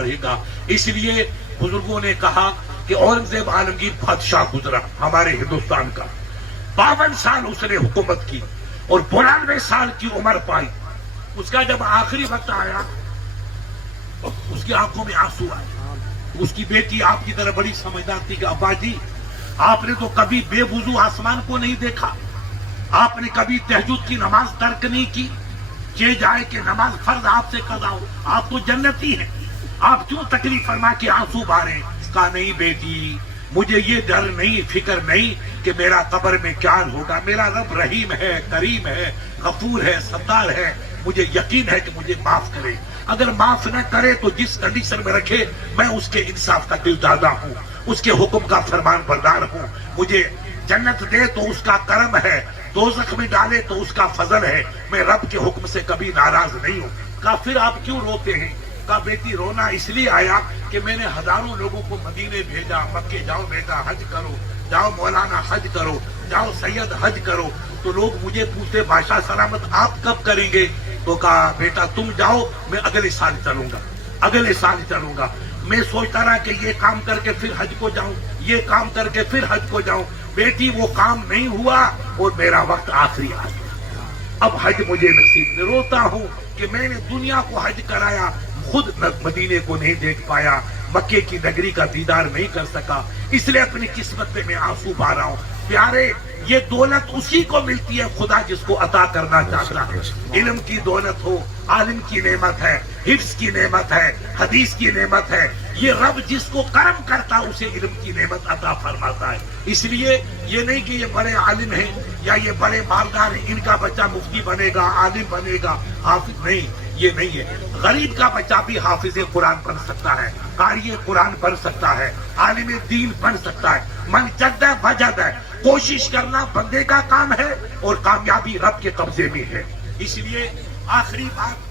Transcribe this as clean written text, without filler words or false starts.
پڑے گا. اس لیے بزرگوں نے کہا کہ اورنگزیب عالمگیر بادشاہ گزرا ہمارے ہندوستان کا، 52 سال اس نے حکومت کی اور 92 سال کی عمر پائی. اس کا جب آخری وقت آیا اس کی آنکھوں میں آنسو آئے. اس کی بیٹی آپ کی طرح بڑی سمجھدار تھی کہ ابا جی آپ نے تو کبھی بے وضو آسمان کو نہیں دیکھا، آپ نے کبھی تہجد کی نماز ترک نہیں کی، چہ جائے کہ نماز فرض آپ سے قضا ہو، آپ تو جنتی ہیں، آپ کیوں تکلیف فرما کے آنسو بارے؟ کہا نہیں بیٹی، مجھے یہ ڈر نہیں، فکر نہیں کہ میرا قبر میں کیا ہوگا. میرا رب رحیم ہے، کریم ہے، غفور ہے، ستار ہے، مجھے یقین ہے کہ مجھے معاف کرے. اگر معاف نہ کرے تو جس کنڈیشن میں رکھے میں اس کے انصاف کا دل دادا ہوں، اس کے حکم کا فرمان بردار ہوں. مجھے جنت دے تو اس کا کرم ہے، دوزخ میں ڈالے تو اس کا فضل ہے. میں رب کے حکم سے کبھی ناراض نہیں ہوں. کہا پھر آپ کیوں روتے ہیں؟ کہا بیٹی رونا اس لیے آیا کہ میں نے ہزاروں لوگوں کو مدینے بھیجا، مکے جاؤ بیٹا حج کرو، جاؤ مولانا حج کرو، جاؤ سید حج کرو. تو لوگ مجھے پوچھتے بادشاہ سلامت آپ کب کریں گے؟ تو کہا بیٹا تم جاؤ، میں اگلے سال چلوں گا، اگلے سال چلوں گا. میں سوچتا رہا کہ یہ کام کر کے پھر حج کو جاؤں، یہ کام کر کے پھر حج کو جاؤں. بیٹی وہ کام نہیں ہوا اور میرا وقت آخری آ گیا. اب حج مجھے نصیب نہیں. روتا ہوں کہ میں نے دنیا کو حج کرایا، خود مدینے کو نہیں دیکھ پایا، مکے کی نگری کا دیدار نہیں کر سکا. اس لیے اپنی قسمت پہ میں آنسو بہا رہا ہوں. پیارے یہ دولت اسی کو ملتی ہے خدا جس کو عطا کرنا چاہتا ہے. علم کی دولت ہو، عالم کی نعمت ہے، حفظ کی نعمت ہے، حدیث کی نعمت ہے. یہ رب جس کو کرم کرتا اسے علم کی نعمت عطا فرماتا ہے. اس لیے یہ نہیں کہ یہ بڑے عالم ہیں یا یہ بڑے مالدار ہیں ان کا بچہ مفتی بنے گا، عالم بنے گا، حافظ نہیں، یہ نہیں ہے. غریب کا بچہ بھی حافظ قرآن بن سکتا ہے، قاری قرآن بن سکتا ہے، عالم دین بن سکتا ہے. من جد ہے وجد ہے. کوشش کرنا بندے کا کام ہے اور کامیابی رب کے قبضے میں ہے. اس لیے آخری بات